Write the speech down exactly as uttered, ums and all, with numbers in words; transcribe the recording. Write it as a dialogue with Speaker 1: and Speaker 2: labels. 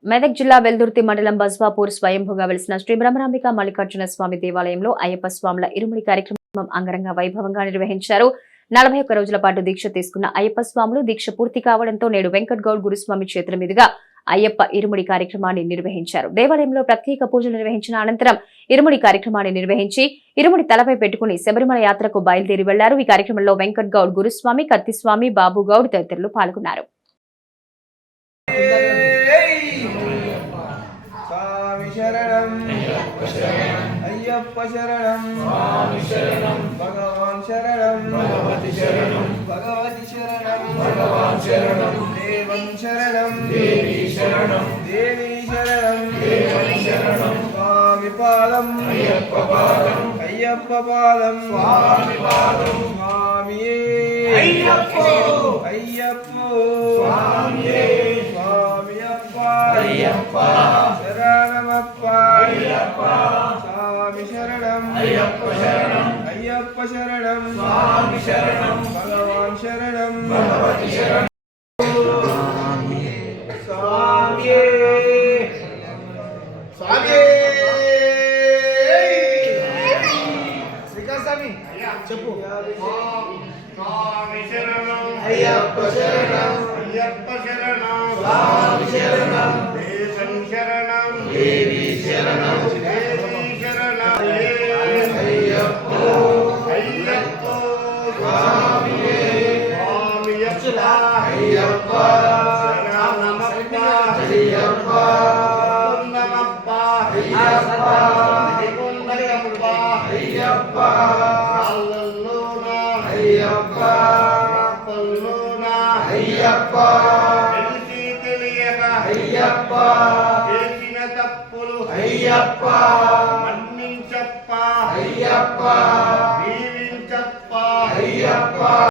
Speaker 1: మెదక్ జిల్లా వెల్దుర్తి మండలం బస్వాపూర్ స్వయంభుగా వెలిసిన శ్రీ బ్రహ్మరాంబిక మల్లికార్జున స్వామి దేవాలయంలో అయ్యప్ప స్వాముల ఇరుముడి కార్యక్రమం అంగరంగ వైభవంగా నిర్వహించారు. నలభై ఒక్క రోజుల పాటు దీక్ష తీసుకున్న అయ్యప్ప స్వాములు దీక్ష పూర్తి కావడంతో నేడు వెంకట్ గౌడ్ గురుస్వామి చేతుల మీదుగా అయ్యప్ప ఇరుముడి కార్యక్రమాన్ని నిర్వహించారు. దేవాలయంలో ప్రత్యేక పూజలు నిర్వహించిన అనంతరం ఇరుముడి కార్యక్రమాన్ని నిర్వహించి ఇరుముడి తలపై పెట్టుకుని శబరిమల యాత్రకు బయలుదేరి వెళ్లారు. ఈ కార్యక్రమంలో వెంకట్ గౌడ్ గురుస్వామి, కత్తిస్వామి, బాబు గౌడ్ తదితరులు పాల్గొన్నారు.
Speaker 2: శరణం అయ్యప్ప శరణం భగవాన్ శరణం భగవతి శరణం భగవతి శరణం భగవాన్ శరణం దేవం శరణం దేవి శరణం దేవి శరణం దేవని శరణం స్వామి పాదం అయ్యప్ప పాదం అయ్యప్ప పాదం స్వామి పాదం స్వామియే అయ్యప్ప అయ్యప్ప స్వామియే స్వామియప్ప అయ్యప్ప స్వామి శరణం అయ్యప్ప శరణం అయ్యప్ప శరణం స్వామి శరణం భగవాన్ శరణం భగవతి శరణం స్వామి స్వామి శ్రీకాంత్ స్వామి చెప్పు. స్వామి శరణం అయ్యప్ప శరణం అయ్యప్ప శరణం స్వామి శరణం దేశం శరణం దేవి శరణం అయ్యప్ప శరణమప్ప అయ్యప్ప నమప్ప అయ్యప్ప కుండలప్ప అయ్యప్ప అల్లలోన అయ్యప్ప పల్లోన అయ్యప్ప తెలిసి తెలియక అయ్యప్ప చేసిన తప్పులు అయ్యప్ప మన్నించప్ప అయ్యప్ప దీవించప్ప అయ్యప్ప